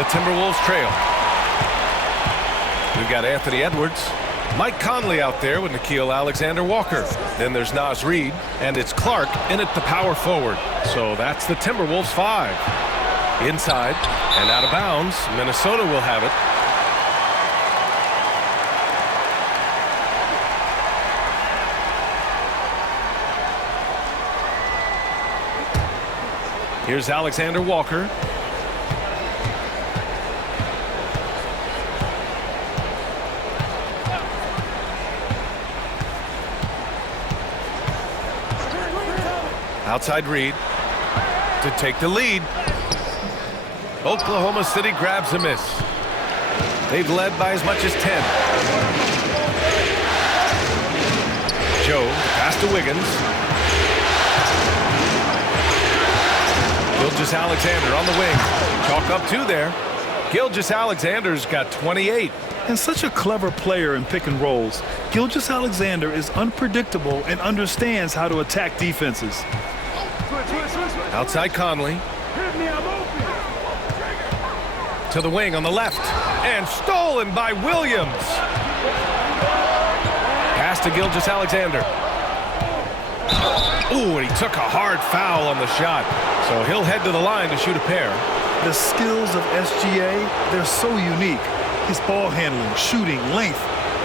The Timberwolves trail. We've got Anthony Edwards, Mike Conley out there with Nickeil Alexander-Walker. Then there's Naz Reid, and it's Clark in at the power forward. So that's the Timberwolves 5. Inside and out of bounds. Minnesota will have it. Here's Alexander-Walker. Outside Reid to take the lead. Oklahoma City grabs a miss. They've led by as much as 10. Joe pass to Wiggins. Gilgeous-Alexander on the wing. Chalk up 2 there. Gilgeous-Alexander's got 28. And such a clever player in pick and rolls. Gilgeous-Alexander is unpredictable and understands how to attack defenses. Outside Conley. To the wing on the left. And stolen by Williams. Pass to Gilgeous-Alexander. Ooh, and he took a hard foul on the shot. So he'll head to the line to shoot a pair. The skills of SGA, they're so unique. His ball handling, shooting, length.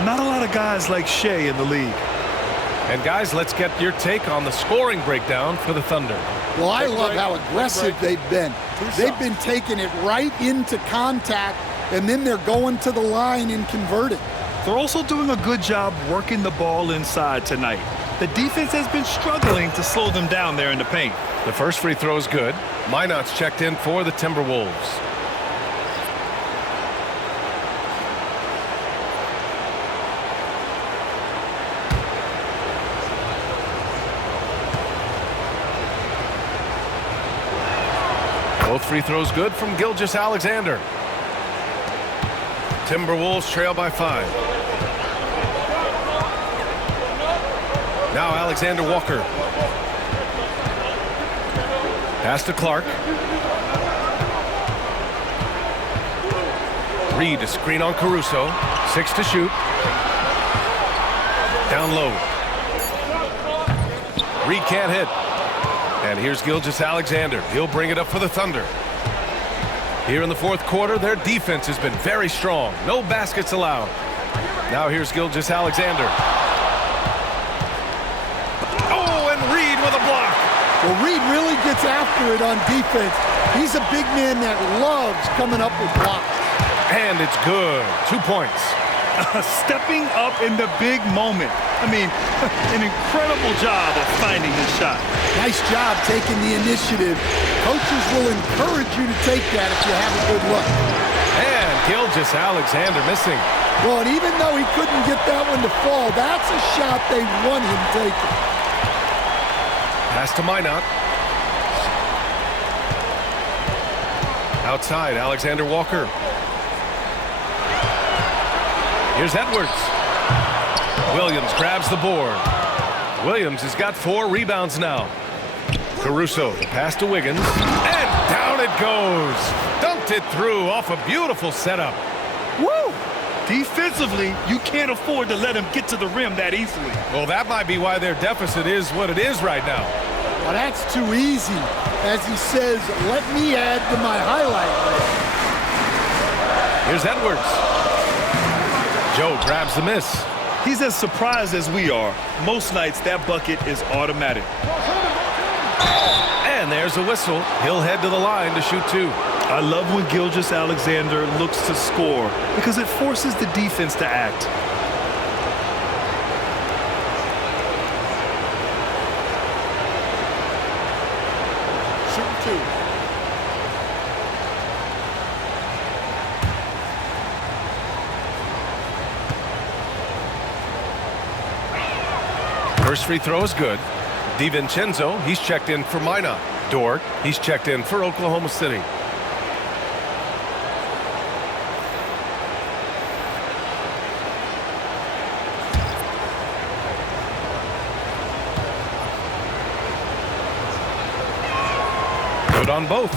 Not a lot of guys like Shea in the league. And guys, let's get your take on the scoring breakdown for the Thunder. Well, I love how aggressive they've been. They've been taking it right into contact, and then they're going to the line and converting. They're also doing a good job working the ball inside tonight. The defense has been struggling to slow them down there in the paint. The first free throw is good. Minot's checked in for the Timberwolves. Both free throws good from Gilgeous-Alexander. Timberwolves trail by 5. Now Alexander-Walker. Pass to Clark. Reid to screen on Caruso. 6 to shoot. Down low. Reid can't hit. And here's Gilgeous-Alexander. He'll bring it up for the Thunder. Here in the fourth quarter, their defense has been very strong. No baskets allowed. Now here's Gilgeous-Alexander. Oh, and Reid with a block. Well, Reid really gets after it on defense. He's a big man that loves coming up with blocks. And it's good. 2 points. Stepping up in the big moment. I mean, an incredible job of finding his shot. Nice job taking the initiative. Coaches will encourage you to take that if you have a good look. And Gilgeous-Alexander missing. Well, and even though he couldn't get that one to fall, that's a shot they want him taking. Pass to Minot. Outside, Alexander-Walker. Here's Edwards. Williams grabs the board. Williams has got 4 rebounds now. Caruso, the pass to Wiggins. And down it goes. Dunked it through off a beautiful setup. Woo! Defensively, you can't afford to let him get to the rim that easily. Well, that might be why their deficit is what it is right now. Well, that's too easy. As he says, let me add to my highlight list. Here's Edwards. Joe grabs the miss. He's as surprised as we are. Most nights, that bucket is automatic. And there's a whistle. He'll head to the line to shoot 2. I love when Gilgeous-Alexander looks to score because it forces the defense to act. Shoot 2. First free throw is good. DiVincenzo, he's checked in for Minot. Dort, he's checked in for Oklahoma City. Good on both.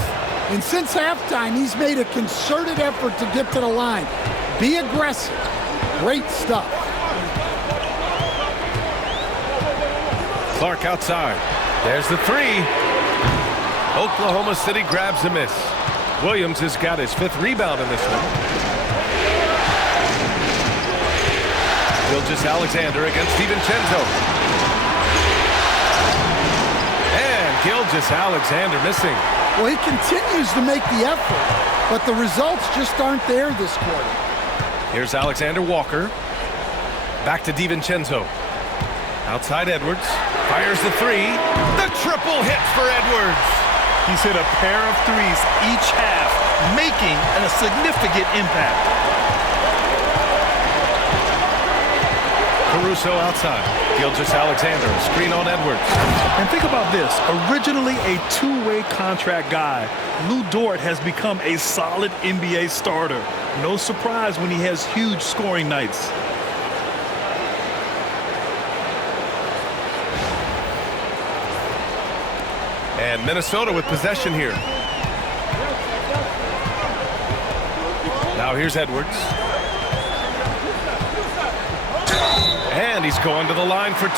And since halftime, he's made a concerted effort to get to the line. Be aggressive. Great stuff. Clark outside. There's the three. Oklahoma City grabs a miss. Williams has got his 5th rebound in this one. Gilgeous-Alexander against DiVincenzo. And Gilgeous-Alexander missing. Well, he continues to make the effort, but the results just aren't there this quarter. Here's Alexander Walker. Back to DiVincenzo. Outside Edwards. Fires the three. The triple hit for Edwards. He's hit a pair of threes each half, making a significant impact. Caruso outside. Gilgeous-Alexander, screen on Edwards. And think about this. Originally a two-way contract guy, Lou Dort has become a solid NBA starter. No surprise when he has huge scoring nights. And Minnesota with possession here. Now here's Edwards. And he's going to the line for 2.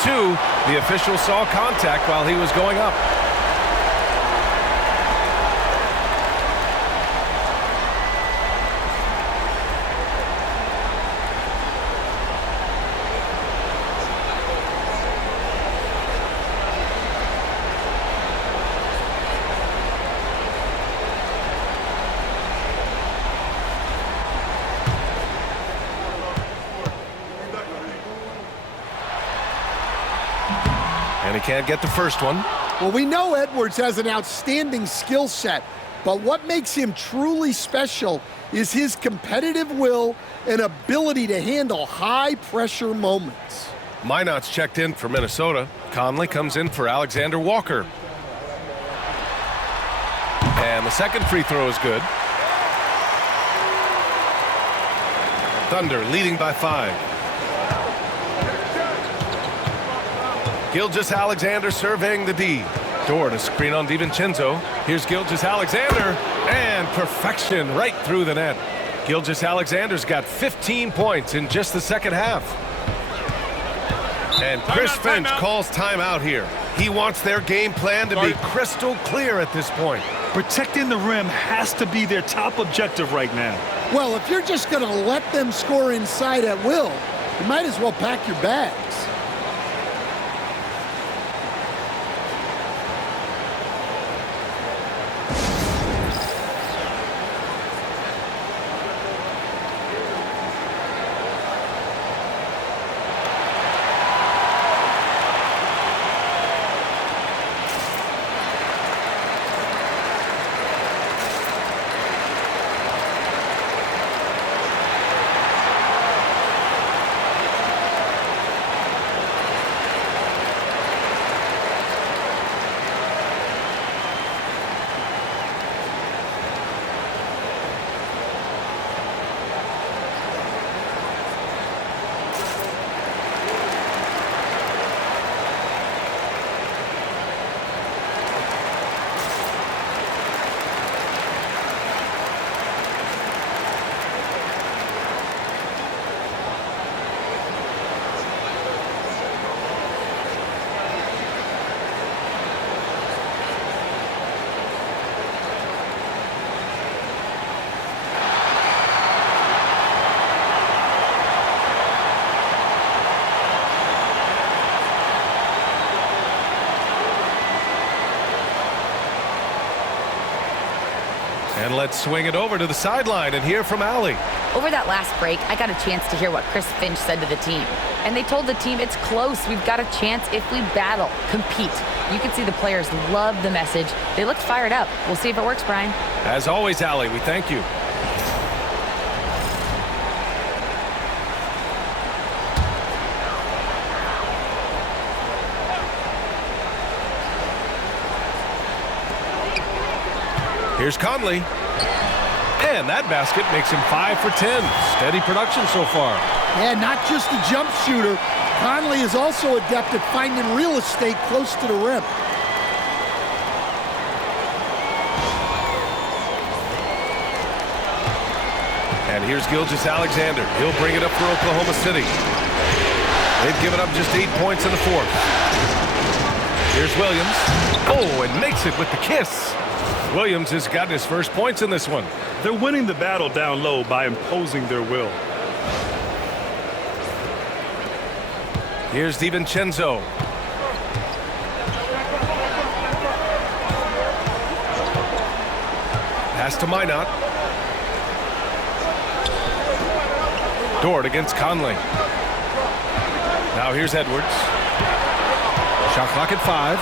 The official saw contact while he was going up. And he can't get the first one. Well, we know Edwards has an outstanding skill set, but what makes him truly special is his competitive will and ability to handle high-pressure moments. Minot's checked in for Minnesota. Conley comes in for Alexander Walker. And the second free throw is good. Thunder leading by 5. Gilgeous-Alexander surveying the D. Dort, a screen on DiVincenzo. Here's Gilgeous-Alexander, and perfection right through the net. Gilgeous-Alexander's got 15 points in just the second half. And Chris Finch calls timeout here. He wants their game plan to be crystal clear at this point. Protecting the rim has to be their top objective right now. Well, if you're just going to let them score inside at will, you might as well pack your bags. And let's swing it over to the sideline and hear from Allie. Over that last break, I got a chance to hear what Chris Finch said to the team. And they told the team it's close. We've got a chance if we battle, compete. You can see the players love the message. They looked fired up. We'll see if it works, Brian. As always, Allie, we thank you. Here's Conley. And that basket makes him 5 for 10. Steady production so far. Yeah, not just a jump shooter. Conley is also adept at finding real estate close to the rim. And here's Gilgeous-Alexander. He'll bring it up for Oklahoma City. They've given up just 8 points in the fourth. Here's Williams. Oh, and makes it with the kiss. Williams has gotten his first points in this one. They're winning the battle down low by imposing their will. Here's DiVincenzo. Pass to Minot. Dort against Conley. Now here's Edwards. Shot clock at 5.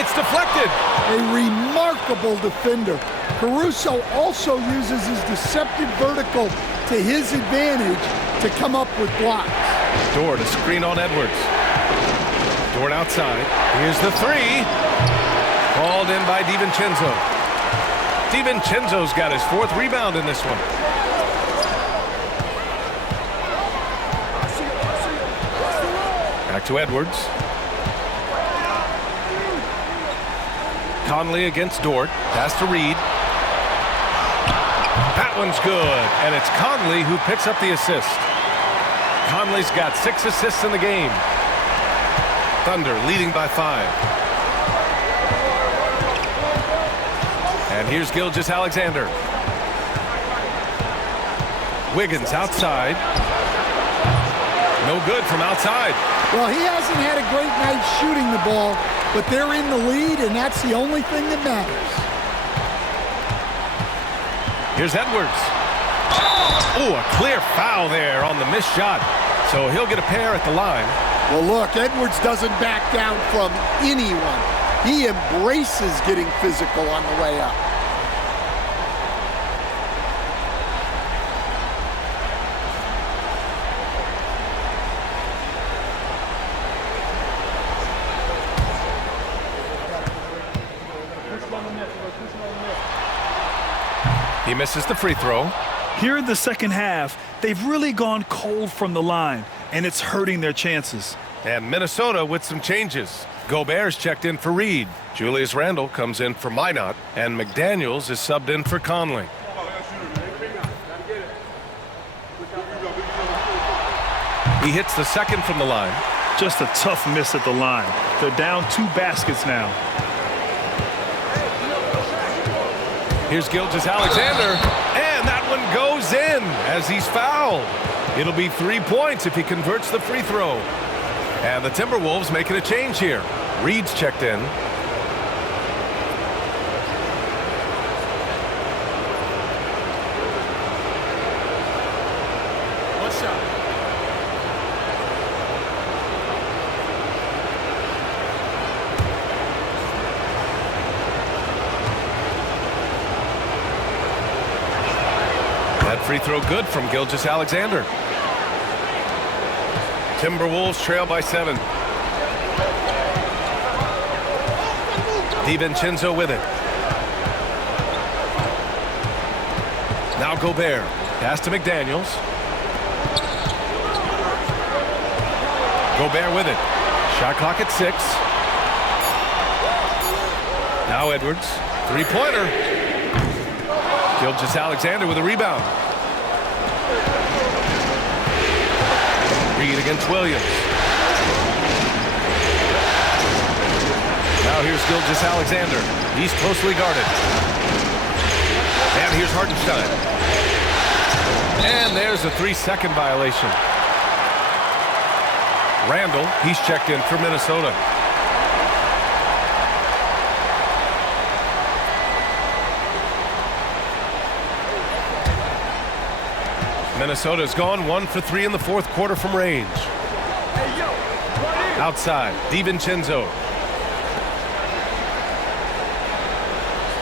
It's deflected. A remarkable defender. Caruso also uses his deceptive vertical to his advantage to come up with blocks. Dort, a screen on Edwards. Dort outside. Here's the 3. Called in by DiVincenzo. DiVincenzo's got his 4th rebound in this one. Back to Edwards. Conley against Dort. Pass to Reed. That one's good. And it's Conley who picks up the assist. Conley's got 6 assists in the game. Thunder leading by 5. And here's Gilgeous-Alexander. Wiggins outside. No good from outside. Well, he hasn't had a great night shooting the ball, but they're in the lead, and that's the only thing that matters. Here's Edwards. Oh, a clear foul there on the missed shot. So he'll get a pair at the line. Well, look, Edwards doesn't back down from anyone. He embraces getting physical on the way up. He misses the free throw. Here in the second half, they've really gone cold from the line, and it's hurting their chances. And Minnesota with some changes. Gobert's checked in for Reed. Julius Randle comes in for Minot. And McDaniels is subbed in for Conley. He hits the second from the line. Just a tough miss at the line. They're down 2 baskets now. Here's Gilgeous-Alexander, and that one goes in as he's fouled. It'll be 3 points if he converts the free throw. And the Timberwolves making a change here. Reed's checked in. What's up? That free throw good from Gilgeous-Alexander. Timberwolves trail by 7. DiVincenzo with it. Now Gobert. Pass to McDaniels. Gobert with it. Shot clock at 6. Now Edwards. 3-pointer. Gilgeous-Alexander with a rebound. Reed against Williams. Now here's Gilgeous-Alexander. He's closely guarded. And here's Hartenstein. And there's a 3-second violation. Randle, he's checked in for Minnesota. Minnesota's gone 1 for 3 in the fourth quarter from range. Outside, DiVincenzo.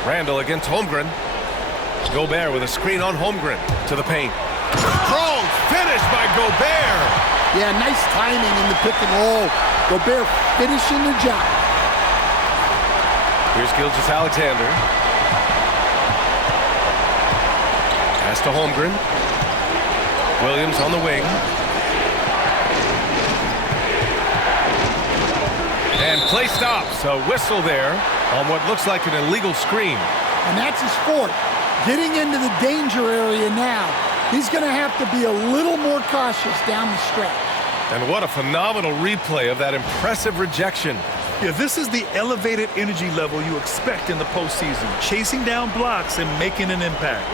Randle against Holmgren. Gobert with a screen on Holmgren to the paint. Strong finish by Gobert. Yeah, nice timing in the pick and roll. Gobert finishing the job. Here's Gilgeous-Alexander. Pass to Holmgren. Williams on the wing. And play stops. A whistle there on what looks like an illegal screen. and that's his fourth. Getting into the danger area now. He's going to have to be a little more cautious down the stretch. And what a phenomenal replay of that impressive rejection. Yeah, this is the elevated energy level you expect in the postseason, chasing down blocks and making an impact.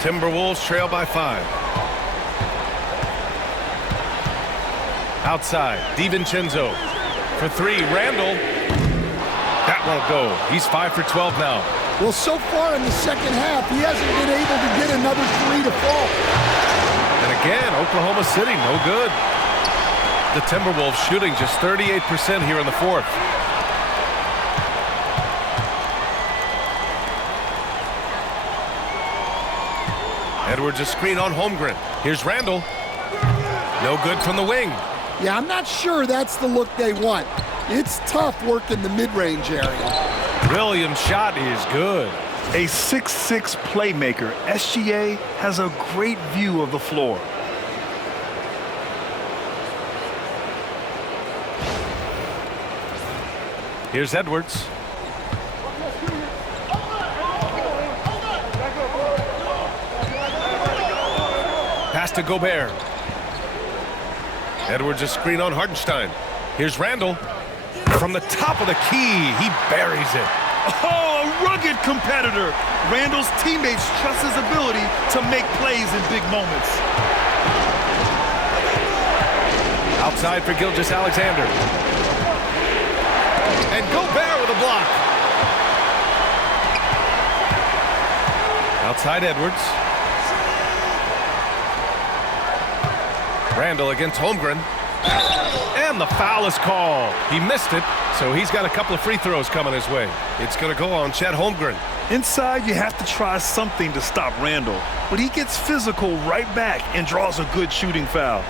Timberwolves trail by 5. Outside, DiVincenzo for 3. Randle. That won't go. He's 5 for 12 now. Well, so far in the second half, he hasn't been able to get another 3 to fall. And again, Oklahoma City, no good. The Timberwolves shooting just 38% here in the fourth. Edwards a screen on Holmgren. Here's Randle. No good from the wing. Yeah, I'm not sure that's the look they want. It's tough working the mid-range area. Williams' shot is good. A 6'6" playmaker, SGA has a great view of the floor. Here's Edwards. Pass to Gobert. Edwards a screen on Hartenstein. Here's Randle. From the top of the key, he buries it. Oh, a rugged competitor. Randle's teammates trust his ability to make plays in big moments. Outside for Gilgeous-Alexander. And Gobert with a block. Outside Edwards. Randle against Holmgren. And the foul is called. He missed it, so he's got a couple of free throws coming his way. It's going to go on Chet Holmgren. Inside, you have to try something to stop Randle, but he gets physical right back and draws a good shooting foul.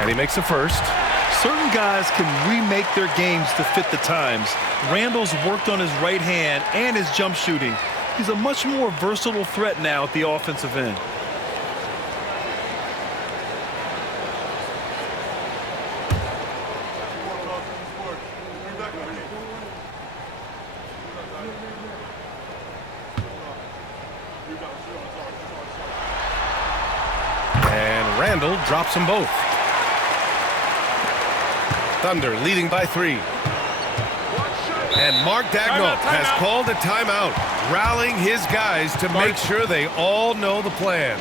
And he makes a first. Certain guys can remake their games to fit the times. Randle's worked on his right hand and his jump shooting. He's a much more versatile threat now at the offensive end. And Randle drops them both. Thunder leading by 3. And Mark Daigneault has called a timeout, rallying his guys to make sure they all know the plan.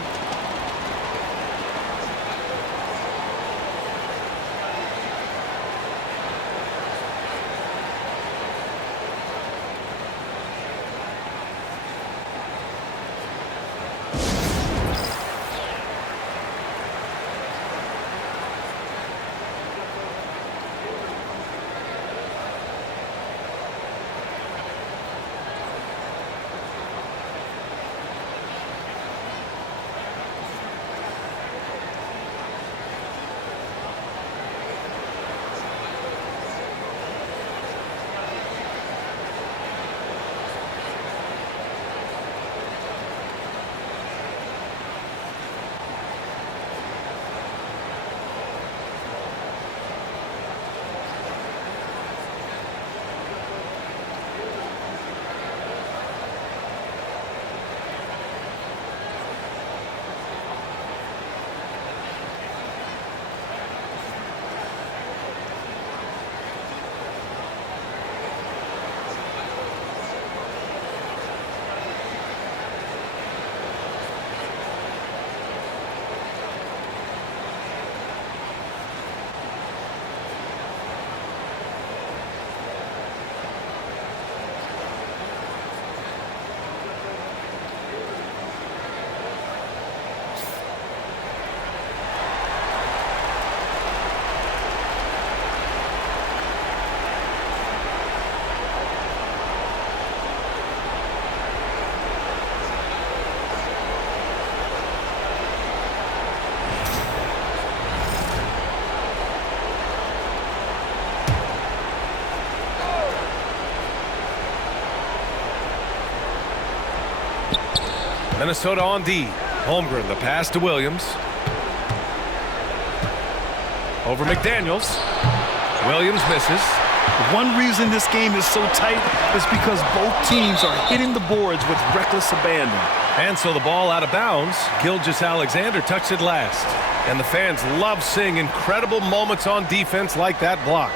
Minnesota on D. Holmgren, the pass to Williams. Over McDaniels. Williams misses. One reason this game is so tight is because both teams are hitting the boards with reckless abandon. And so the ball out of bounds. Gilgeous-Alexander touched it last. And the fans love seeing incredible moments on defense like that block.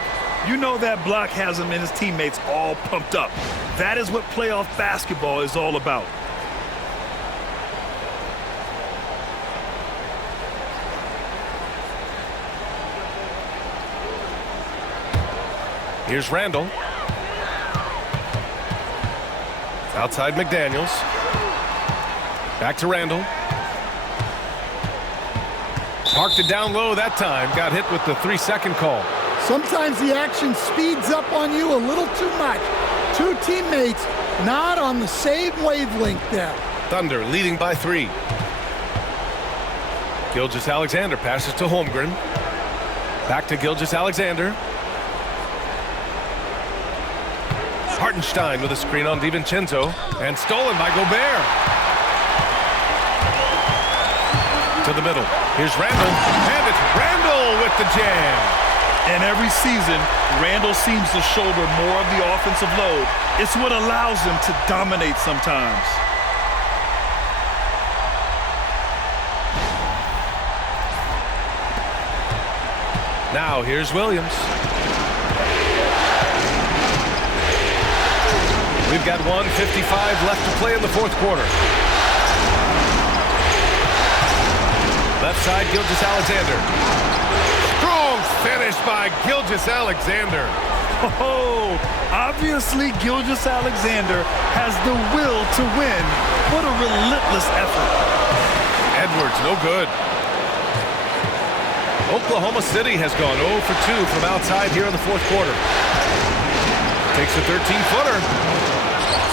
You know that block has him and his teammates all pumped up. That is what playoff basketball is all about. Here's Randle. Outside McDaniels. Back to Randle. Parked it down low that time. Got hit with the 3-second call. Sometimes the action speeds up on you a little too much. Two teammates not on the same wavelength there. Thunder leading by 3. Gilgeous-Alexander passes to Holmgren. Back to Gilgeous-Alexander. Hartenstein with a screen on DiVincenzo. And stolen by Gobert. To the middle. Here's Randle. And it's Randle with the jam. And every season, Randle seems to shoulder more of the offensive load. It's what allows him to dominate sometimes. Now here's Williams. We've got 1:55 left to play in the fourth quarter. Left side, Gilgeous-Alexander. Strong finish by Gilgeous-Alexander. Oh, obviously Gilgeous-Alexander has the will to win. What a relentless effort. Edwards, no good. Oklahoma City has gone 0 for 2 from outside here in the fourth quarter. Takes a 13-footer.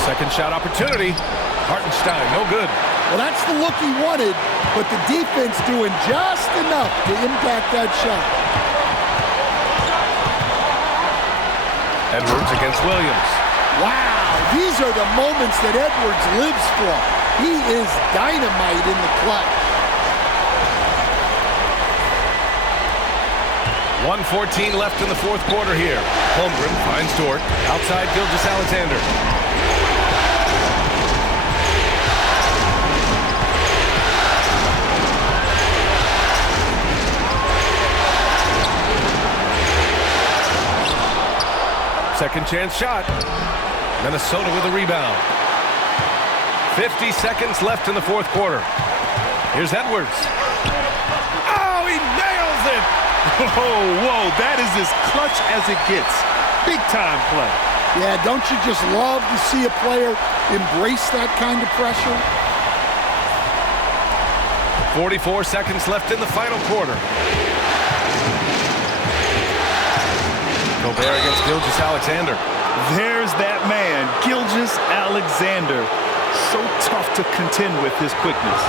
Second shot opportunity. Hartenstein, no good. Well, that's the look he wanted, but the defense doing just enough to impact that shot. Edwards against Williams. Wow, these are the moments that Edwards lives for. He is dynamite in the clutch. 1:14 left in the fourth quarter here. Holmgren finds Dort. Outside Gilgeous-Alexander. Second chance shot. Minnesota with a rebound. 50 seconds left in the fourth quarter. Here's Edwards. Oh, he nails it! Whoa, that is as clutch as it gets. Big time play. Yeah, don't you just love to see a player embrace that kind of pressure? 44 seconds left in the final quarter. Gobert against Gilgeous-Alexander. There's that man, Gilgeous-Alexander. So tough to contend with his quickness.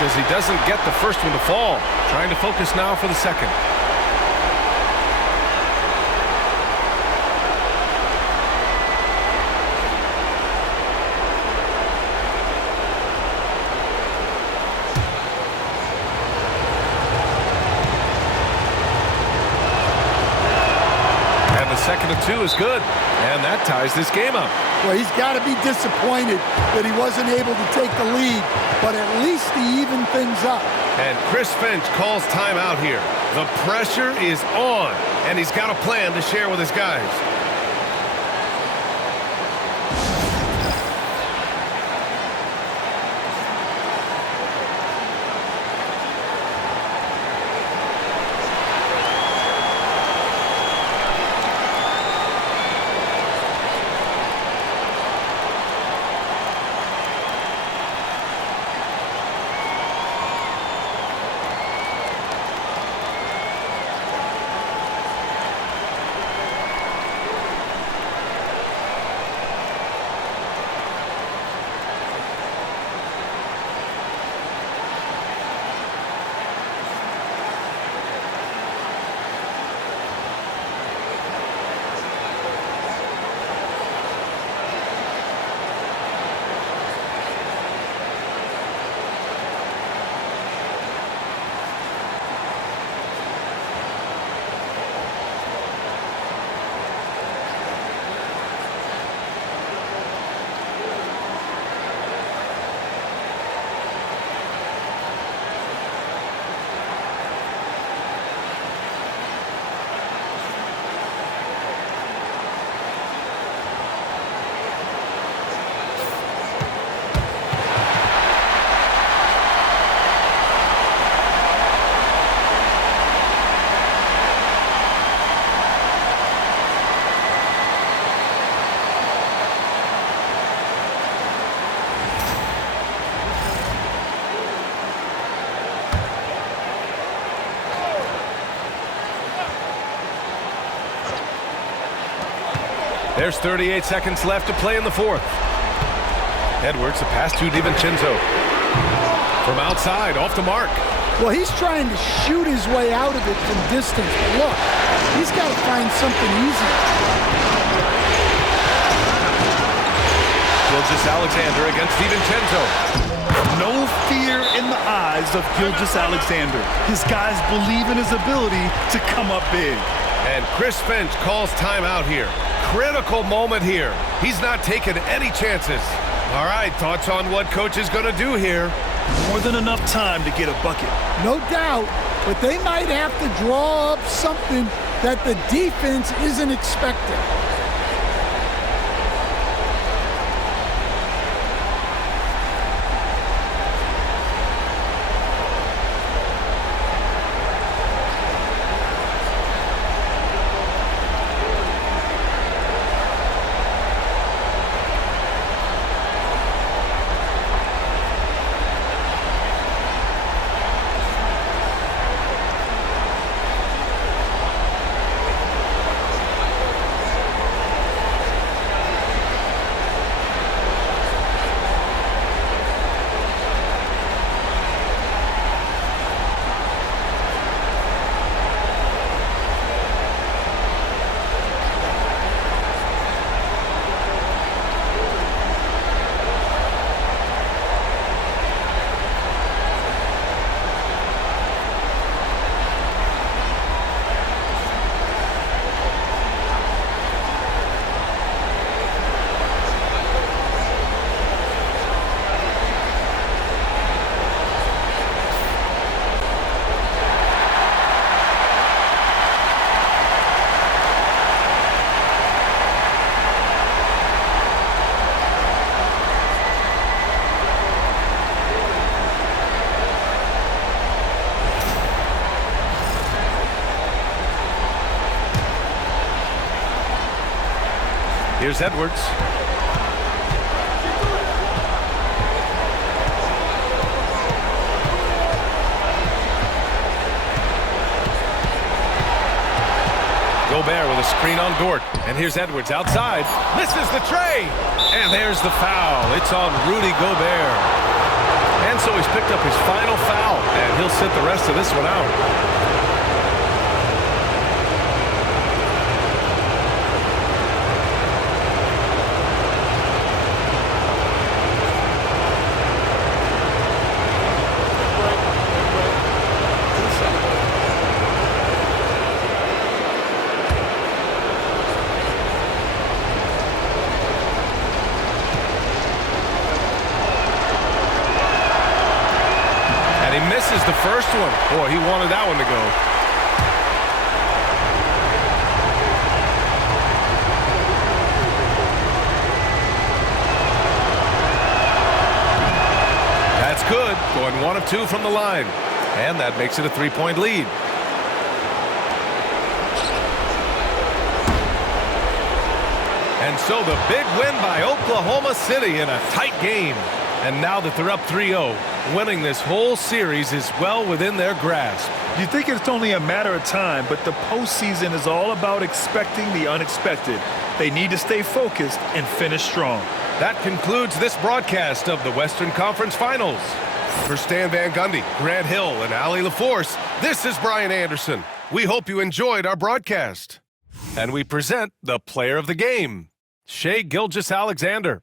As he doesn't get the first one to fall. Trying to focus now for the second. And the second of 2 is good. And that ties this game up. Well, he's got to be disappointed that he wasn't able to take the lead, but at least he evened things up. And Chris Finch calls timeout here. The pressure is on, and he's got a plan to share with his guys. There's 38 seconds left to play in the fourth. Edwards, a pass to DiVincenzo. From outside, off the mark. Well, he's trying to shoot his way out of it from distance. But look, he's got to find something easy. Gilgeous-Alexander against DiVincenzo. No fear in the eyes of Gilgeous-Alexander. His guys believe in his ability to come up big. And Chris Finch calls timeout here. Critical moment here. He's not taking any chances. All right, thoughts on what coach is going to do here? More than enough time to get a bucket. No doubt, but they might have to draw up something that the defense isn't expecting. Here's Edwards. Gobert with a screen on Dort. And here's Edwards outside. Misses the tray. And there's the foul. It's on Rudy Gobert. And so he's picked up his final foul. And he'll sit the rest of this one out. Misses the first one. Boy, he wanted that one to go. That's good. Going 1 of 2 from the line. And that makes it a 3-point lead. And so the big win by Oklahoma City in a tight game. And now that they're up 3-0, winning this whole series is well within their grasp. You think it's only a matter of time, but the postseason is all about expecting the unexpected. They need to stay focused and finish strong. That concludes this broadcast of the Western Conference Finals. For Stan Van Gundy, Grant Hill, and Allie LaForce, this is Brian Anderson. We hope you enjoyed our broadcast. And we present the player of the game, Shai Gilgeous-Alexander.